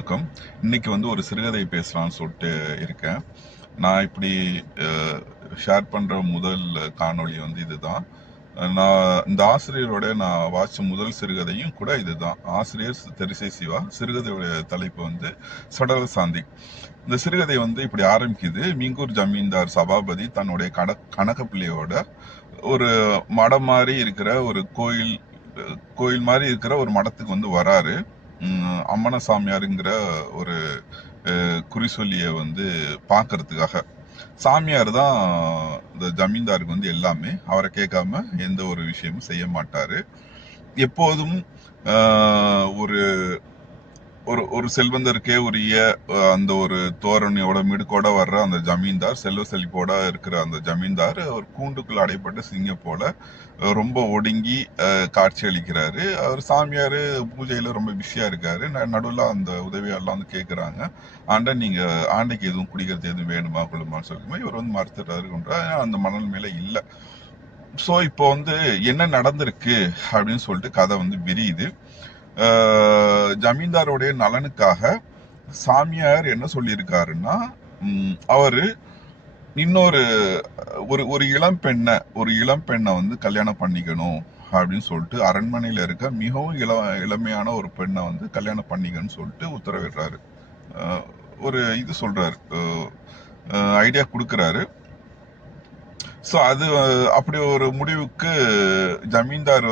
வணக்கம். இன்னைக்கு ஒரு சிறுகதை பேசலாம்னு சொல்லிட்டு இருக்கேன். நான் இப்படி ஷேர் பண்ற முதல் காணொளி இதுதான். நான் இந்த ஆசிரியரோட நான் வாசிச்ச முதல் சிறுகதையும் கூட இதுதான். ஆசிரியர் தெரிசை சிவா. சிறுகதையோட தலைப்பு சடல சாந்தி. இந்த சிறுகதை இப்படி ஆரம்பிக்குது. மீங்கூர் ஜமீன்தார் சபாபதி தன்னுடைய கணக்க பிள்ளையோட ஒரு மடம் மாதிரி இருக்கிற ஒரு கோயில் மாதிரி இருக்கிற ஒரு மடத்துக்கு வராரு. அம்மன சாமியாருங்கிற ஒரு குறிசொல்லிய பாக்குறதுக்காக. சாமியார் தான் இந்த ஜமீன்தாருக்கு எல்லாமே. அவரை கேட்காம எந்த ஒரு விஷயமும் செய்ய மாட்டாரு. எப்போதும் ஒரு ஒரு ஒரு செல்வந்தருக்கே உரிய அந்த ஒரு தோரணையோட மிடுக்கோட வர்ற அந்த ஜமீன்தார், செல்வ செழிப்போட இருக்கிற அந்த ஜமீன்தார் ஒரு கூண்டுக்குள்ள அடைப்பட்ட சிங்கம் போல ரொம்ப ஒடுங்கி காட்சி அளிக்கிறாரு. அவர் சாமியார் பூஜையில ரொம்ப பிஸியா இருக்காரு. நடுவில் அந்த உதவியாளர்லாம் கேட்குறாங்க, ஆண்டா நீங்க ஆண்டைக்கு எதுவும் குடிக்கிறது எதுவும் வேணுமா கொள்ளுமான்னு சொல்லுமா. இவர் மறுத்துட்டாருன்ற அந்த மணல் மேல இல்லை. ஸோ இப்போ என்ன நடந்திருக்கு அப்படின்னு சொல்லிட்டு கதை விரியுது. ஜமீன்தாரோடைய நலனுக்காக சாமியார் என்ன சொல்லியிருக்காருன்னா, அவரு இன்னொரு ஒரு இளம் பெண்ணை கல்யாணம் பண்ணிக்கணும் அப்படின்னு சொல்லிட்டு அரண்மனையில இருக்க மிகவும் இளமையான ஒரு பெண்ணை கல்யாணம் பண்ணிக்கணும்னு சொல்லிட்டு உத்தரவிடுறாரு. ஒரு இது சொல்றாரு, ஐடியா கொடுக்கறாரு. ஸோ அது அப்படி ஒரு முடிவுக்கு ஜமீன்தார்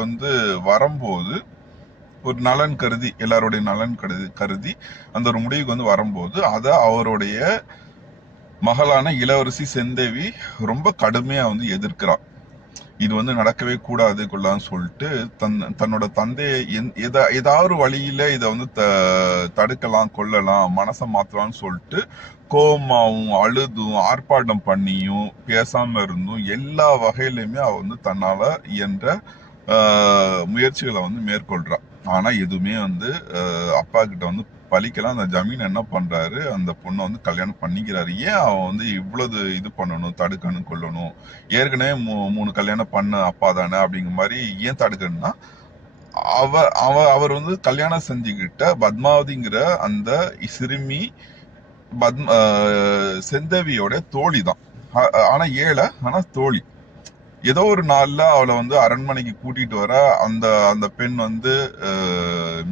வரும்போது, ஒரு நலன் கருதி, எல்லாருடைய நலன் கருதி அந்த ஒரு முடிவுக்கு வரும்போது அதை அவருடைய மகளான இளவரசி செந்தேவி ரொம்ப கடுமையா எதிர்க்கிறார். இது நடக்கவே கூடாது கொள்ளான்னு சொல்லிட்டு தன்னோட தந்தையை ஏதாவது வழியில இதை தடுக்கலாம், கொள்ளலாம், மனசை மாத்தலாம்னு சொல்லிட்டு கோபமாவும் அழுதும் ஆர்ப்பாட்டம் பண்ணியும் பேசாம இருந்தும் எல்லா வகையிலுமே அவ தன்னால இயன்ற முயற்சிகளை மேற்கொள்றா. ஆனா எதுவுமே அப்பா கிட்ட பழிக்கலாம். அந்த ஜமீன் என்ன பண்றாரு, அந்த பொண்ணை கல்யாணம் பண்ணிக்கிறாரு. ஏன் அவன் இவ்வளவு இது பண்ணணும், தடுக்கணும், கொள்ளணும்? ஏற்கனவே 3 கல்யாணம் பண்ண அப்பா தானே அப்படிங்கிற மாதிரி ஏன் தடுக்கணும்னா, அவர் கல்யாணம் செஞ்சுக்கிட்ட பத்மாவதிங்கிற அந்த சிறுமி செந்தவியோட தோழி தான். ஆனா ஏழை, ஆனா தோழி. ஏதோ ஒரு நாள்ல அவளை அரண்மனைக்கு கூட்டிட்டு வர அந்த பெண்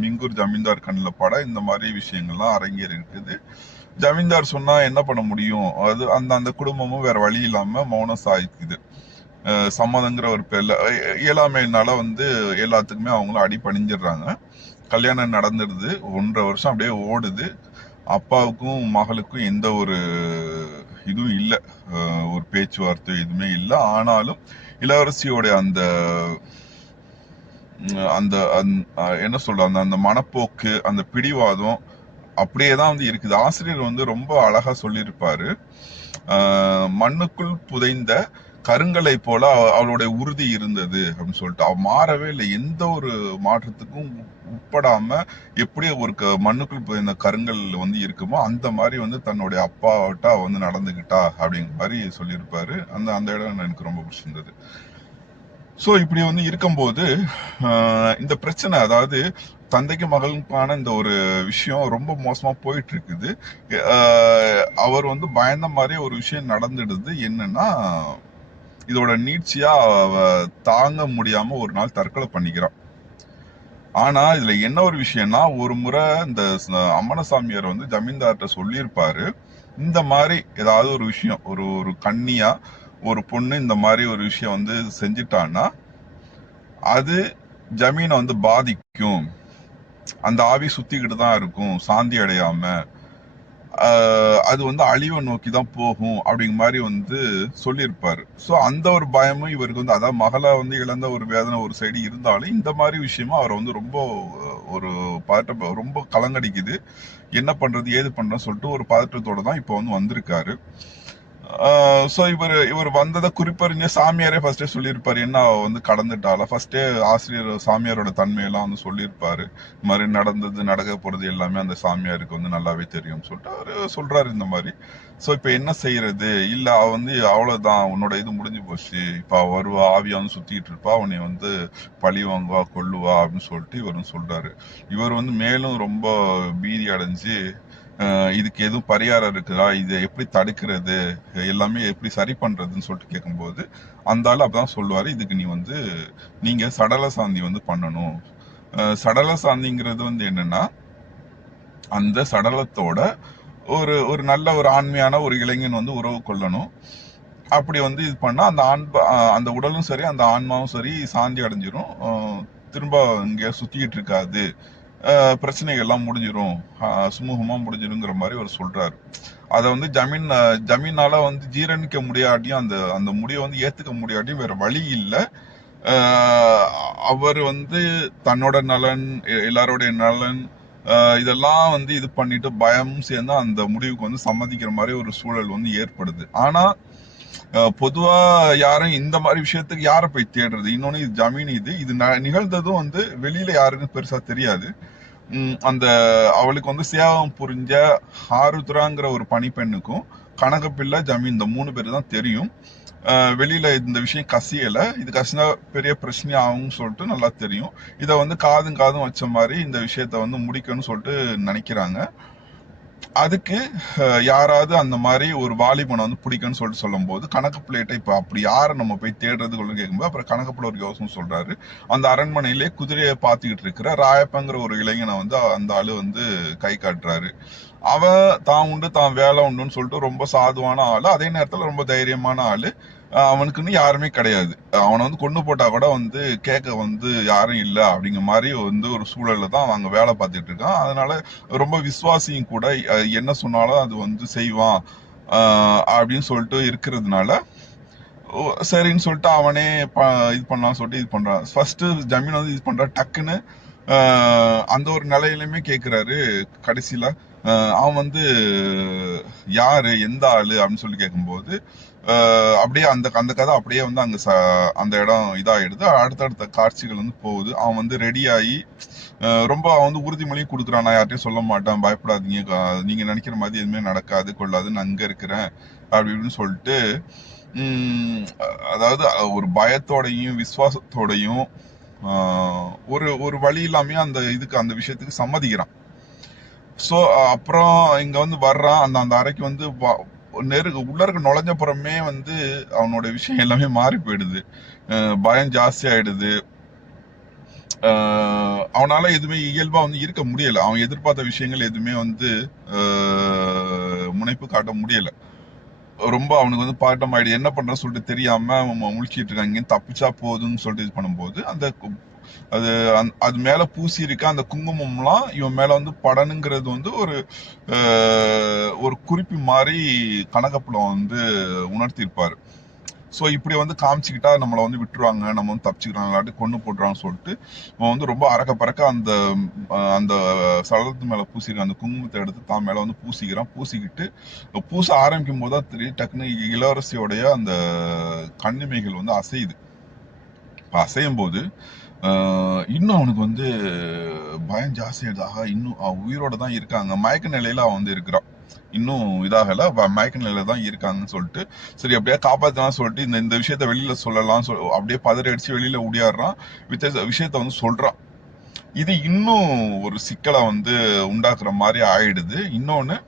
மிங்கூர் ஜமீன்தார் கண்ணில் பட இந்த மாதிரி விஷயங்கள்லாம் அரங்கேறி இருக்குது. ஜமீன்தார் சொன்னா என்ன பண்ண முடியும்? அது அந்த குடும்பமும் வேற வழி இல்லாம மௌனம் சாய்க்குது. சம்மதங்கிற ஒரு பேர்ல இயலாமையினால எல்லாத்துக்குமே அவங்களும் அடி பணிஞ்சிடுறாங்க. கல்யாணம் நடந்துடுது. 1.5 வருஷம் அப்படியே ஓடுது. அப்பாவுக்கும் மகளுக்கும் எந்த ஒரு இதுவும் இல்லை, ஒரு பேச்சுவார்த்தை எதுவுமே இல்லை. ஆனாலும் இளவரசியோட அந்த அந்த என்ன சொல்ற அந்த மனப்போக்கு, அந்த பிடிவாதம் அப்படியேதான் இருக்குது. ஆசிரியர் ரொம்ப அழகா சொல்லியிருப்பாரு. மண்ணுக்குள் புதைந்த கருங்கலை போல அவளுடைய உறுதி இருந்தது அப்படின்னு சொல்லிட்டு. அவ மாறவே இல்லை. எந்த ஒரு மாற்றத்துக்கும் உட்படாம எப்படி ஒரு மண்ணுக்குள் புதைந்த கருங்கல் இருக்குமோ அந்த மாதிரி தன்னுடைய அப்பாவிட்ட நடந்துகிட்டா அப்படிங்கிற மாதிரி சொல்லியிருப்பாரு. அந்த இடம் எனக்கு ரொம்ப பிடிச்சிருந்தது. ஸோ இப்படி இருக்கும்போது இந்த பிரச்சனை, அதாவது தந்தைக்கு மகளுக்கான இந்த ஒரு விஷயம் ரொம்ப மோசமா போயிட்டு இருக்குது. அவர் பயந்த மாதிரி ஒரு விஷயம் நடந்துடுது. என்னன்னா, இதோட நீட்சியா தாங்க முடியாம ஒரு நாள் தற்கொலை பண்ணிக்கிறான். ஆனா இதுல என்ன ஒரு விஷயம்னா, ஒரு முறை இந்த அம்மனசாமியார் ஜமீன்தார்கிட்ட சொல்லியிருப்பாரு, இந்த மாதிரி ஏதாவது ஒரு விஷயம், ஒரு கன்னியா ஒரு பொண்ணு இந்த மாதிரி ஒரு விஷயம் செஞ்சிட்டான்னா அது ஜமீனை பாதிக்கும், அந்த ஆவி சுத்திக்கிட்டு தான் இருக்கும், சாந்தி அடையாம அது அழிவை நோக்கி தான் போகும் அப்படிங்கிற மாதிரி சொல்லியிருப்பாரு. ஸோ அந்த ஒரு பயமும் இவருக்கு அதாவது மகளை இழந்த ஒரு வேதனை ஒரு சைடு இருந்தாலும், இந்த மாதிரி விஷயமா அவரை ரொம்ப ஒரு ரொம்ப கலங்கடிக்குது. என்ன பண்றது ஏது பண்றதுன்னு சொல்லிட்டு ஒரு பதற்றத்தோட தான் இப்போ வந்திருக்காரு. சோ இவர் வந்ததை குறிப்பறிஞ்ச சாமியாரே ஃபர்ஸ்டே சொல்லியிருப்பாரு, என்ன அவ வந்து கடந்துட்டால ஃபர்ஸ்டே ஆசிரியர் சாமியாரோட தன்மையெல்லாம் வந்து சொல்லியிருப்பாரு. இந்த மாதிரி நடந்தது நடக்க போறது எல்லாமே அந்த சாமியாருக்கு வந்து நல்லாவே தெரியும் சொல்லிட்டு அவரு சொல்றாரு இந்த மாதிரி. சோ இப்ப என்ன செய்யறது, இல்ல அவ வந்து அவ்வளவுதான், உன்னோட இது முடிஞ்சு போச்சு, இப்ப அவ வருவா, ஆவியா வந்து சுத்திட்டு இருப்பா, உன்னை வந்து பழி வாங்குவா கொல்லுவா அப்படின்னு சொல்லிட்டு இவரும் சொல்றாரு. இவர் வந்து மேலும் ரொம்ப பீதி அடைஞ்சு இதுக்கு எதுவும் பரிகாரம் இருக்குதா, இதை எப்படி தடுக்கிறது, எல்லாமே எப்படி சரி பண்றதுன்னு சொல்லிட்டு கேட்கும்போது அந்த ஆள் அப்பதான் சொல்லுவாரு, இதுக்கு நீங்க சடல சாந்தி வந்து பண்ணணும். சடல சாந்திங்கிறது வந்து என்னன்னா, அந்த சடலத்தோட ஒரு ஒரு நல்ல ஒரு ஆண்மையான ஒரு இளைஞன் வந்து உறவு கொள்ளணும். அப்படி வந்து இது பண்ணா அந்த அந்த உடலும் சரி அந்த ஆன்மாவும் சரி சாந்தி அடைஞ்சிரும். திரும்ப இங்க சுத்திக்கிட்டு இருக்காது, பிரச்சனைகள் எல்லாம் முடிஞ்சிரும், சுமூகமா முடிஞ்சிருங்கிற மாதிரி அவர் சொல்றாரு. அதை வந்து ஜமீனால வந்து ஜீரணிக்க முடியாட்டியும் அந்த அந்த முடிவை வந்து ஏத்துக்க முடியாட்டியும் வேற வழி இல்லை. அவர் வந்து தன்னோட நலன், எல்லாருடைய நலன், இதெல்லாம் வந்து இது பண்ணிட்டு பயமும் சேர்ந்து அந்த முடிவுக்கு வந்து சம்மதிக்கிற மாதிரி ஒரு சூழல் வந்து ஏற்படுது. ஆனா பொதுவா யாரும் இந்த மாதிரி விஷயத்துக்கு யாரை போய் தேடுறது, இன்னொன்னு இது ஜமீன், இது நிகழ்ந்ததும் வந்து வெளியில யாருன்னு பெருசா தெரியாது. அந்த அவளுக்கு வந்து சேவம் புரிஞ்ச ஆருத்ராங்கிற ஒரு பணிப்பெண்ணுக்கும் கனகப்பிள்ளை ஜமீன் இந்த 3 பேர் தான் தெரியும். வெளியில இந்த விஷயம் கசியல, இது கசினா பெரிய பிரச்சனை ஆகும்னு சொல்லிட்டு நல்லா தெரியும். இதை வந்து காதும் வச்ச மாதிரி இந்த விஷயத்த வந்து முடிக்கணும்னு சொல்லிட்டு நினைக்கிறாங்க. அதுக்கு யாராவது அந்த மாதிரி ஒரு வாலிபனை வந்து பிடிக்குன்னு சொல்லிட்டு சொல்லும் போது கணக்கு பிள்ளைகிட்ட இப்ப அப்படி யாரை நம்ம போய் தேடுறதுக்குள்ள கேட்கும்போது அப்புறம் கணக்கு பிள்ளை ஒரு யோசனை சொல்றாரு. அந்த அரண்மனையிலே குதிரையை பார்த்துக்கிட்டு இருக்கிற ராயப்பங்கிற ஒரு இளைஞனை வந்து அந்த ஆளு வந்து கை காட்டுறாரு. அவன் தான் உண்டு தான் வேலை உண்டுன்னு சொல்லிட்டு ரொம்ப சாதுவான ஆளு, அதே நேரத்துல ரொம்ப தைரியமான ஆளு. அவனுக்குன்னு யாருமே கிடையாது. அவனை வந்து கொண்டு போட்டா கூட வந்து கேட்க வந்து யாரும் இல்லை அப்படிங்கிற மாதிரி வந்து ஒரு சூழல்ல தான் அவங்க வேலை பார்த்துட்டு இருக்கான். அதனால ரொம்ப விசுவாசியும் கூட, என்ன சொன்னாலும் அது வந்து செய்வான் அப்படின்னு சொல்லிட்டு இருக்கிறதுனால சரின்னு சொல்லிட்டு அவனே இது பண்ணலாம் சொல்லிட்டு இது பண்றான். ஃபர்ஸ்ட் ஜமீன் வந்து இது பண்ற டக்குன்னு அந்த ஒரு நிலையிலுமே கேட்கிறாரு. கடைசியில அவன் வந்து யாரு எந்த ஆளு அப்படின்னு சொல்லி கேட்கும்போது அப்படியே அந்த அந்த கதை அப்படியே வந்து அங்க அந்த இடம் இதாயிடுது. அடுத்தடுத்த காட்சிகள் வந்து போகுது. அவன் வந்து ரெடி ஆகி ரொம்ப அவன் வந்து உறுதிமொழியும் கொடுக்குறான், நான் யார்ட்டையும் சொல்ல மாட்டேன், பயப்படாதீங்க, நீங்க நினைக்கிற மாதிரி எதுவுமே நடக்காது கொள்ளாது, நான் அங்க இருக்கிறேன் அப்படி இப்படின்னு சொல்லிட்டு அதாவது ஒரு பயத்தோடையும் விசுவாசத்தோடையும் ஒரு ஒரு வழி இல்லாமையும் அந்த விஷயத்துக்கு சம்மதிக்கிறான். ஸோ அப்புறம் இங்க வந்து வர்றான். அந்த அறைக்கு வந்து உள்ள இருக்க நுழைஞ்ச புறமே வந்து அவனோட விஷயம் எல்லாமே மாறி போயிடுது. பயம் ஜாஸ்தி ஆயிடுது. அவனால எதுவுமே இயல்பா வந்து இருக்க முடியல. அவன் எதிர்பார்த்த விஷயங்கள் எதுவுமே வந்து முனைப்பு காட்ட முடியல. ரொம்ப அவனுக்கு வந்து பாட்டம் ஆயிடுது. என்ன பண்றன்னு சொல்லிட்டு தெரியாம முழிச்சிட்டு இருக்காங்க. இங்க தப்பிச்சா போதுன்னு சொல்லிட்டு இது பண்ணும்போது அது மேல பூசி இருக்க அந்த குங்குமம்லாம் இவன் மேல வந்து படனுங்கிறது வந்து ஒரு குறிப்பு மாதிரி கனகப்புலம் வந்து உணர்த்திருப்பாரு. ஸோ இப்படி வந்து காமிச்சுக்கிட்டா நம்மளை வந்து விட்டுருவாங்க, நம்ம வந்து தப்பிச்சுக்கிறாங்க, இல்லாட்டி கொண்டு போட்டுறான்னு சொல்லிட்டு அவன் வந்து ரொம்ப அறக்க பறக்க அந்த அந்த சடலத்து மேல பூசிக்கிறான். அந்த குங்குமத்தை எடுத்து தான் மேல வந்து பூசிக்கிட்டு பூச ஆரம்பிக்கும் போது தான் தெரியும், டக்குன்னு இளவரசியோடைய அந்த கண்ணிமைகள் வந்து அசையுது. அசையும் போது இன்னும் அவனுக்கு வந்து பயம் ஜாஸ்தியாயிடுது. ஆகா, இன்னும் உயிரோட தான் இருக்காங்க, மயக்க நிலையில அவன் வந்து இருக்கிறான், இன்னும் இதாகல, மயக்க நிலையில தான் இருக்காங்கன்னு சொல்லிட்டு சரி அப்படியே காப்பாத்தலாம் சொல்லிட்டு இந்த விஷயத்த வெளியில சொல்லலாம் அப்படியே பதறி அடிச்சு வெளியில ஓடியாடுறான். விஷயத்த வந்து சொல்றான். இது இன்னும் ஒரு சிக்கலை வந்து உண்டாக்குற மாதிரி ஆயிடுது. இன்னொன்னு,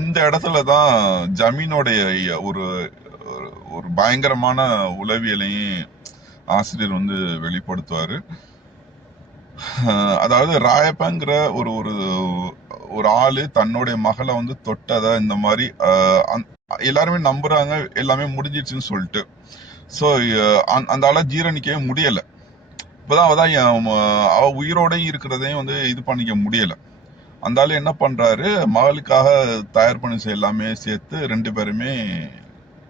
இந்த இடத்துலதான் ஜமீனோடைய ஒரு ஒரு பயங்கரமான உளவியலையும் ஆசிரியர் வந்து வெளிப்படுத்துவாரு. அதாவது ராயப்பங்கிற ஒரு ஒரு ஒரு ஆளு தன்னுடைய மகளை வந்து தொட்டதை இந்த மாதிரி எல்லாருமே நம்புறாங்க, எல்லாமே முடிஞ்சிடுச்சுன்னு சொல்லிட்டு. ஸோ அந்த ஆளை ஜீரணிக்கவே முடியல. இப்பதான் அவ உயிரோட இருக்கிறதையும் வந்து இது பண்ணிக்க முடியல. அந்த ஆளு என்ன பண்றாரு, மகளுக்காக தயார் பண்ணி எல்லாமே சேர்த்து 2 பேருமே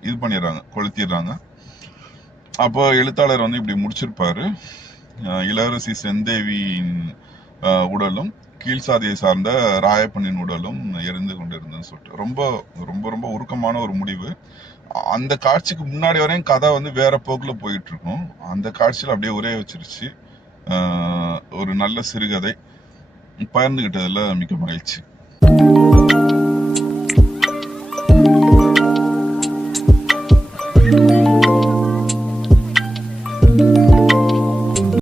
இது பண்ணிடுறாங்க, கொளுத்திடுறாங்க. அப்போ எழுத்தாளர் வந்து இப்படி முடிச்சிருப்பாரு, இளவரசி செந்தேவியின் உடலும் கீழ் சாதியை சார்ந்த ராயப்பனின் உடலும் எரிந்து கொண்டிருந்ததுன்னு சொல்லிட்டு ரொம்ப ரொம்ப ரொம்ப உருக்கமான ஒரு முடிவு. அந்த காட்சிக்கு முன்னாடி வரையும் கதை வந்து வேற போக்குல போயிட்டு இருக்கும். அந்த காட்சியில அப்படியே ஒரே வச்சிருச்சு. ஒரு நல்ல சிறுகதை பகிர்ந்துகிட்டதுல மிக்க மகிழ்ச்சி.